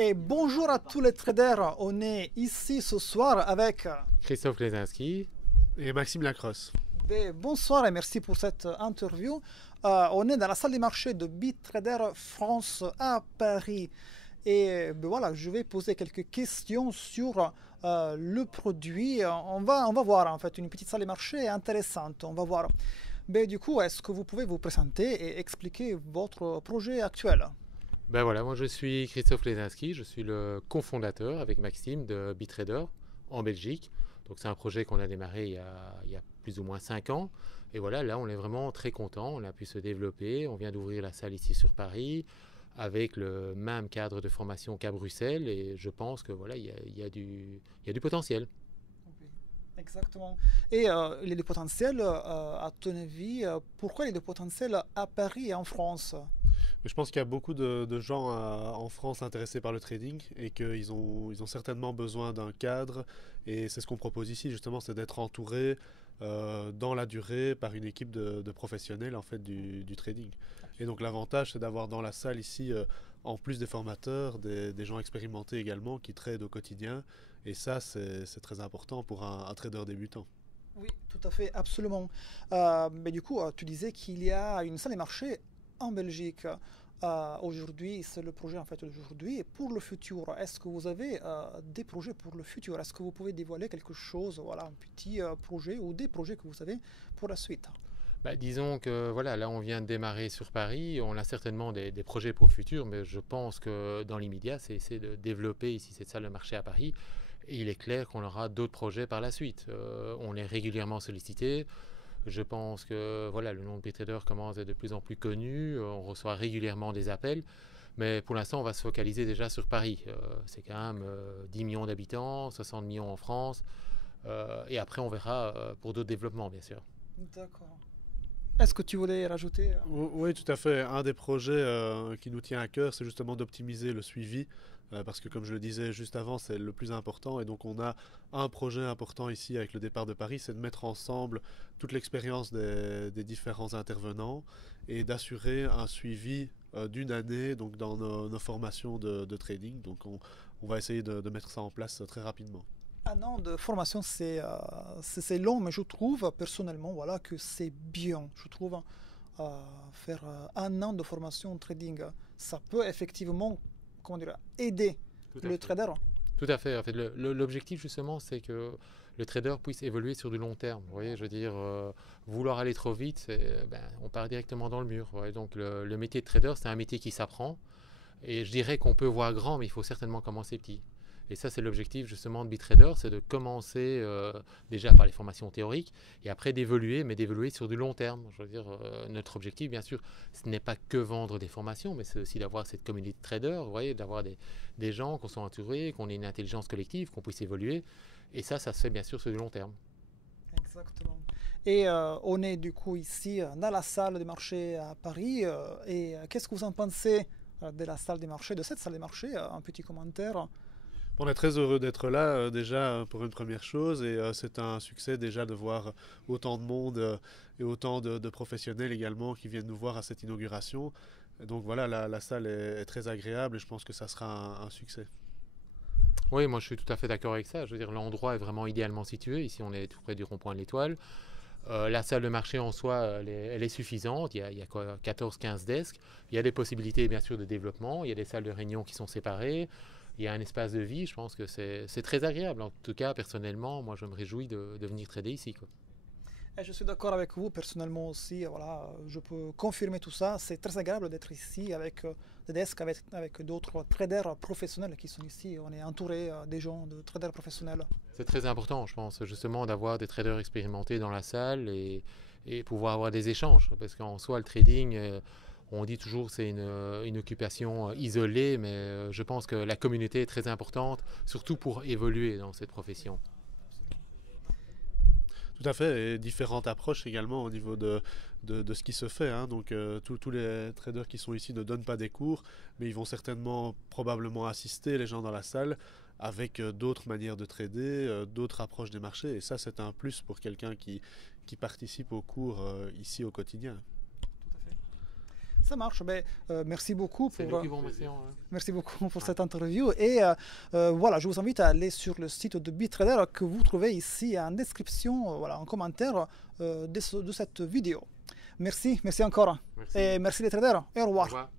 Et bonjour à tous les traders, on est ici ce soir avec... Christophe Lesinski. Et Maxime Lacrosse. Bonsoir et merci pour cette interview. On est dans la salle des marchés de BitTrader France à Paris. Et voilà, je vais poser quelques questions sur le produit. On va voir en fait une petite salle des marchés intéressante. On va voir. Du coup, est-ce que vous pouvez vous présenter et expliquer votre projet actuel? Ben voilà, moi je suis Christophe Lesinski, je suis le cofondateur avec Maxime de BitTrader en Belgique. Donc c'est un projet qu'on a démarré il y a plus ou moins 5 ans. Et voilà, là on est vraiment très content, on a pu se développer, on vient d'ouvrir la salle ici sur Paris avec le même cadre de formation qu'à Bruxelles et je pense que voilà, il y a du potentiel. Oui, exactement. Et il y a du potentiel, à ton avis, pourquoi il y a du potentiel à Paris et en France? Je pense qu'il y a beaucoup de gens en France intéressés par le trading et qu'ils ont certainement besoin d'un cadre. Et c'est ce qu'on propose ici, justement, c'est d'être entouré dans la durée par une équipe de professionnels en fait, du trading. Et donc l'avantage, c'est d'avoir dans la salle ici, en plus des formateurs, des gens expérimentés également qui tradent au quotidien. Et ça, c'est très important pour un trader débutant. Oui, tout à fait, absolument. Mais du coup, tu disais qu'il y a une salle des marchés en Belgique. Aujourd'hui, c'est le projet en fait d'aujourd'hui. Et pour le futur, est-ce que vous avez des projets pour le futur? Est-ce que vous pouvez dévoiler quelque chose, voilà, un petit projet ou des projets que vous avez pour la suite? Bah, disons que voilà, là on vient de démarrer sur Paris, on a certainement des projets pour le futur, mais je pense que dans l'immédiat, c'est essayer de développer ici cette salle de marché à Paris. Et il est clair qu'on aura d'autres projets par la suite. On est régulièrement sollicité. Je pense que voilà, le nom de BitTrader commence à être de plus en plus connu. On reçoit régulièrement des appels. Mais pour l'instant, on va se focaliser déjà sur Paris. C'est quand même 10 millions d'habitants, 60 millions en France. Et après, on verra pour d'autres développements, bien sûr. D'accord. Est-ce que tu voulais rajouter Oui, tout à fait. Un des projets qui nous tient à cœur, c'est justement d'optimiser le suivi, parce que comme je le disais juste avant, c'est le plus important. Et donc on a un projet important ici avec le départ de Paris, c'est de mettre ensemble toute l'expérience des différents intervenants et d'assurer un suivi d'une année donc dans nos formations de trading. Donc on va essayer de mettre ça en place très rapidement. un an de formation, c'est long, mais je trouve personnellement voilà, que c'est bien. Je trouve faire un an de formation en trading, ça peut effectivement comment dire, aider Tout à le fait. trader. Tout à fait. En fait, l'objectif justement, c'est que le trader puisse évoluer sur du long terme. Vous voyez, je veux dire, vouloir aller trop vite, on part directement dans le mur. Vous voyez. Donc le métier de trader, c'est un métier qui s'apprend. Et je dirais qu'on peut voir grand, mais il faut certainement commencer petit. Et ça, c'est l'objectif justement de BitTrader, c'est de commencer déjà par les formations théoriques et après d'évoluer, mais d'évoluer sur du long terme. Je veux dire, notre objectif, bien sûr, ce n'est pas que vendre des formations, mais c'est aussi d'avoir cette communauté de traders, vous voyez, d'avoir des gens qu'on soit entourés, qu'on ait une intelligence collective, qu'on puisse évoluer. Et ça se fait bien sûr sur du long terme. Exactement. Et on est du coup ici dans la salle des marchés à Paris. Et qu'est-ce que vous en pensez de la salle des marchés, de cette salle des marchés? Un petit commentaire. On est très heureux d'être là déjà pour une première chose et c'est un succès déjà de voir autant de monde et autant de professionnels également qui viennent nous voir à cette inauguration. Et donc voilà, la salle est très agréable et je pense que ça sera un succès. Oui, moi je suis tout à fait d'accord avec ça. Je veux dire, l'endroit est vraiment idéalement situé. Ici, on est tout près du rond-point de l'Étoile. La salle de marché en soi, elle est suffisante. Il y a quoi, 14-15 desks. Il y a des possibilités, bien sûr, de développement. Il y a des salles de réunion qui sont séparées. Il y a un espace de vie. Je pense que c'est très agréable. En tout cas, personnellement, moi, je me réjouis de venir trader ici, quoi. Et je suis d'accord avec vous personnellement aussi. Voilà, je peux confirmer tout ça. C'est très agréable d'être ici avec des desks, avec d'autres traders professionnels qui sont ici. On est entouré des gens de traders professionnels. C'est très important, je pense, justement, d'avoir des traders expérimentés dans la salle et pouvoir avoir des échanges. Parce qu'en soi, le trading, on dit toujours que c'est une occupation isolée, mais je pense que la communauté est très importante, surtout pour évoluer dans cette profession. Tout à fait, et différentes approches également au niveau de ce qui se fait. Hein. Donc tous les traders qui sont ici ne donnent pas des cours, mais ils vont certainement probablement assister les gens dans la salle avec d'autres manières de trader, d'autres approches des marchés. Et ça, c'est un plus pour quelqu'un qui participe aux cours ici au quotidien. Tout à fait. Ça marche. Ben, merci beaucoup C'est pour, nous qui vous remercions. Hein. merci beaucoup pour cette interview. Et voilà, je vous invite à aller sur le site de BitTrader que vous trouvez ici en description, voilà, en commentaire de cette vidéo. Merci encore. Merci. Et merci les traders. Et au Au revoir. revoir.